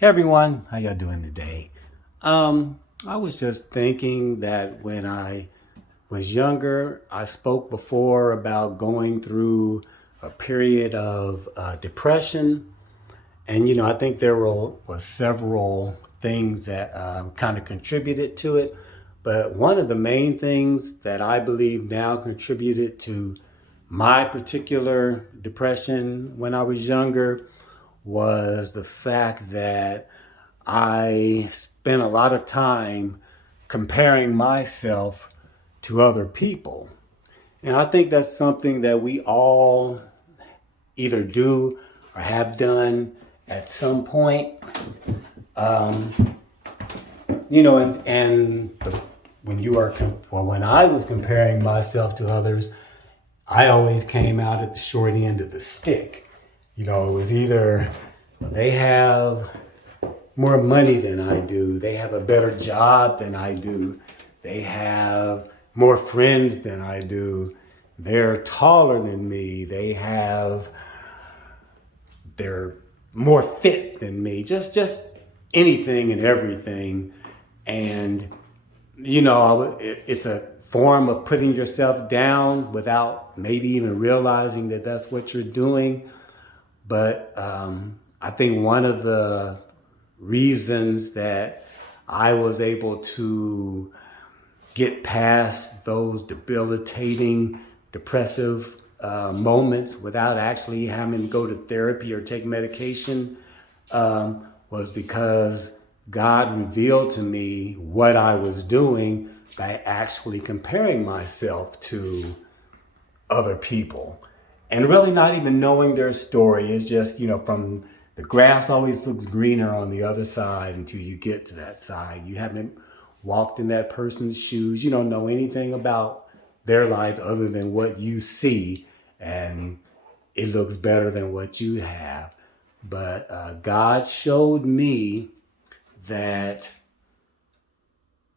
Hey everyone, how y'all doing today? I was just thinking that when I was younger, I spoke before about going through a period of depression, and I think there was several things that kind of contributed to it. But one of the main things that I believe now contributed to my particular depression when I was younger was the fact that I spent a lot of time comparing myself to other people. And I think that's something that we all either do or have done at some point. When when I was comparing myself to others, I always came out at the short end of the stick. It was either they have more money than I do. They have a better job than I do. They have more friends than I do. They're taller than me. They're more fit than me. Just anything and everything. And it's a form of putting yourself down without maybe even realizing that that's what you're doing. But I think one of the reasons that I was able to get past those debilitating, depressive moments without actually having to go to therapy or take medication was because God revealed to me what I was doing by actually comparing myself to other people and really not even knowing their story. It's just, from the grass always looks greener on the other side until you get to that side. You haven't walked in that person's shoes. You don't know anything about their life other than what you see, and it looks better than what you have. But God showed me that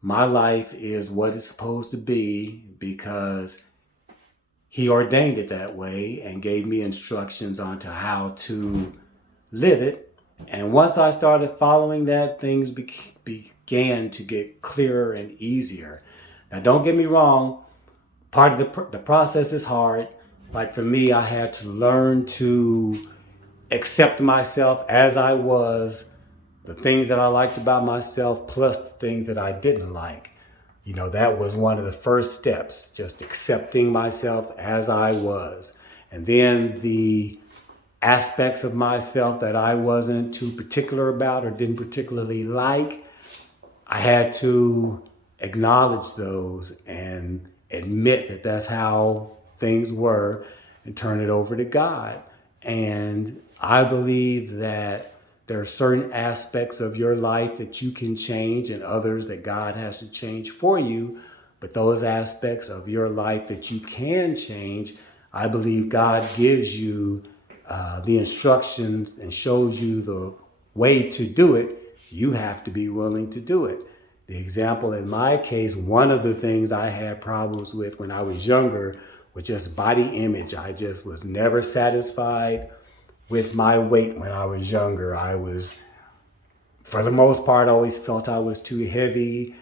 my life is what it's supposed to be because He ordained it that way and gave me instructions on to how to live it. And once I started following that, things began to get clearer and easier. Now, don't get me wrong, part of the process is hard. Like for me, I had to learn to accept myself as I was, the things that I liked about myself, plus the things that I didn't like. That was one of the first steps, just accepting myself as I was. And then the aspects of myself that I wasn't too particular about or didn't particularly like, I had to acknowledge those and admit that that's how things were and turn it over to God. And I believe that there are certain aspects of your life that you can change and others that God has to change for you. But those aspects of your life that you can change, I believe God gives you the instructions and shows you the way to do it. You have to be willing to do it. The example in my case, one of the things I had problems with when I was younger was just body image. I just was never satisfied with my weight when I was younger. I was, for the most part, always felt I was too heavy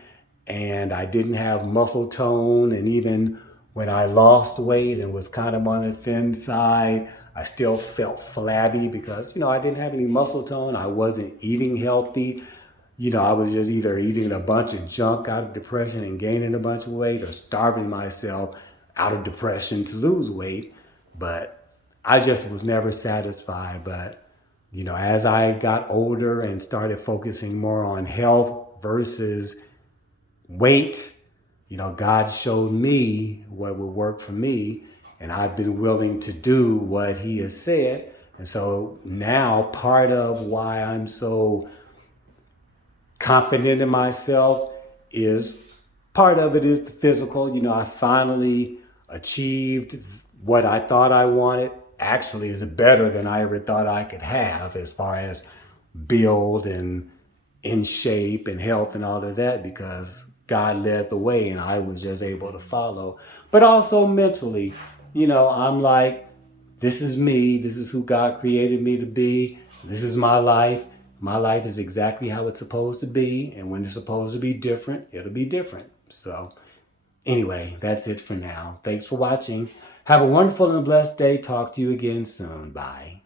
and I didn't have muscle tone. And even when I lost weight and was kind of on the thin side, I still felt flabby because, I didn't have any muscle tone. I wasn't eating healthy. I was just either eating a bunch of junk out of depression and gaining a bunch of weight or starving myself out of depression to lose weight. But I just was never satisfied. But, as I got older and started focusing more on health versus weight, God showed me what would work for me. And I've been willing to do what He has said. And so now part of why I'm so confident in myself is part of it is the physical. I finally achieved what I thought I wanted. Actually, is better than I ever thought I could have as far as build and in shape and health and all of that because God led the way and I was just able to follow. But also mentally, I'm like, this is me. This is who God created me to be. This is my life. My life is exactly how it's supposed to be. And when it's supposed to be different, it'll be different. So anyway, that's it for now. Thanks for watching. Have a wonderful and blessed day. Talk to you again soon. Bye.